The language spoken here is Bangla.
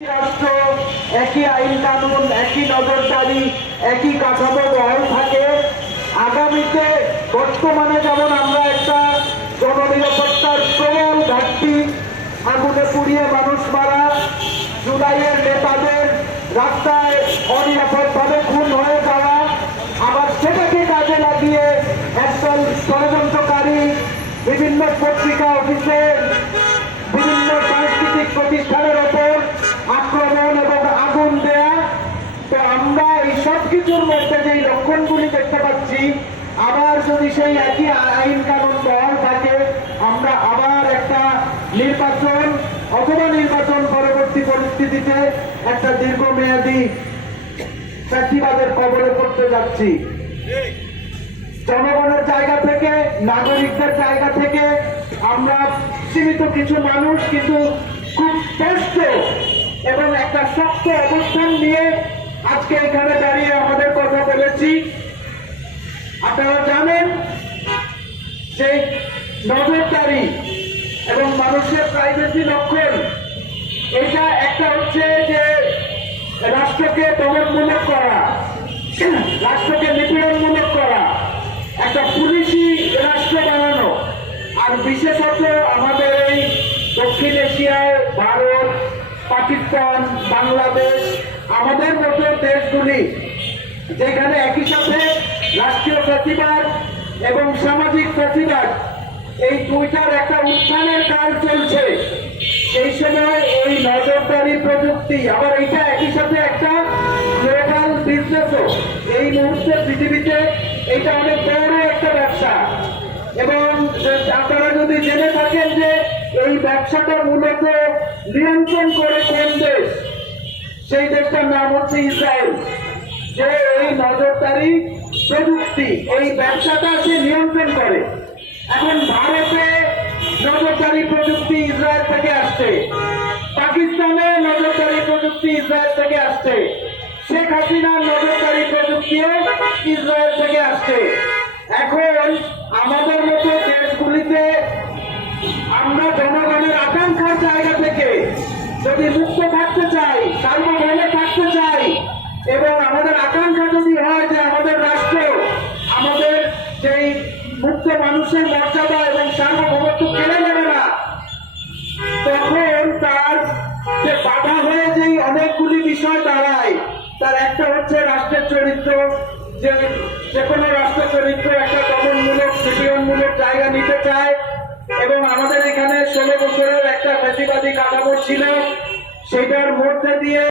রাষ্ট্র, একই আইন কানুন, একই নজরদারি, একই কাঠামো বহাল থাকে। আগামীতে বর্তমানে যেমন আমরা একটা জননিরাপত্তার প্রবল ঘাটতি আগুনে পুড়িয়ে মানুষ মারা, জুলাইয়ের নেতাদের রাস্তায় অনিরাপদভাবে খুন হয়ে যাওয়া, আবার সেটাকে কাজে লাগিয়ে একদল ষড়যন্ত্রকারী বিভিন্ন পত্রিকা অফিসে বিভিন্ন সাংস্কৃতিক প্রতিষ্ঠানের ওপর আক্রমণ এবং আগুন দেয়া তো আমরা এই কিছুর মধ্যে যেই লক্ষণগুলি দেখতে পাচ্ছি, আবার যদি সেই একই আইন কানুন বহাল থাকে, আমরা আবার একটা নির্বাচন অথবা নির্বাচন পরবর্তী পরিস্থিতিতে একটা দীর্ঘমেয়াদী ফ্যাসিবাদের কবলে পড়তে যাচ্ছি। জনগণের জায়গা থেকে, নাগরিকদের জায়গা থেকে আমরা সীমিত কিছু মানুষ কিন্তু খুব স্পষ্ট এবং একটা শক্ত অবস্থান নিয়ে আজকে এখানে দাঁড়িয়ে আমাদের বলেছি আপনারা জানেন যে নজরদারি এবং মানুষের প্রাইভেসি লক্ষণ, এটা একটা হচ্ছে যে রাষ্ট্রকে দমনমূলক করা, রাষ্ট্রকে নিপীড়নমূলক করা, একটা পুলিশি রাষ্ট্র বানানো। আর বিশেষত আমাদের এই দক্ষিণ এশিয়ায় ভারত, পাকিস্তান, বাংলাদেশ, আমাদের মতো দেশগুলি যেখানে একই সাথে রাষ্ট্রীয় প্রতিবাদ এবং সামাজিক প্রতিবাদ, এই দুইটার একটা উত্থানের কাজ চলছে। সেই সময় এই নজরদারি প্রযুক্তি, আবার এইটা একই সাথে একটা গ্লোবাল বিজনেসও এই মুহূর্তে পৃথিবীতে এটা অনেক বড় একটা ব্যবসা। এবং আপনারা যদি জেনে থাকেন যে এই ব্যবসাটা মূলত নিয়ন্ত্রণ করে কোন দেশ? সেই দেশটার নাম হচ্ছে ইসরায়েল। যে এই নজরদারি প্রযুক্তি, এই ব্যবসাটা সে নিয়ন্ত্রণ করে। এখন ভারতে নজরদারি প্রযুক্তি ইসরায়েল থেকে আসছে। পাকিস্তানে নজরদারি প্রযুক্তি ইসরায়েল থেকে আসছে। শেখ হাসিনার নজরদারি প্রযুক্তি ইসরায়েল থেকে আসছে। এখন আমাদের আমাদের আকাঙ্ক্ষা যদি হয় যে আমাদের রাষ্ট্র, আমাদের যেই মুক্ত মানুষের মর্যাদা এবং সার্বভৌমত্ব কেড়ে নেবে না, তখন তার যে বাধা হয়ে যেই অনেকগুলি বিষয় দাঁড়ায়, তার একটা হচ্ছে রাষ্ট্রের চরিত্র, যে যে কোনো রাষ্ট্র চরিত্র একটা দমনমূলক নিপীড়নমূলক জায়গা নিতে চায়, এবং আমাদের এখানে ষোলো বছরের একটা ফ্যাসিবাদী কাঠামো ছিল, সেটার মধ্যে দিয়ে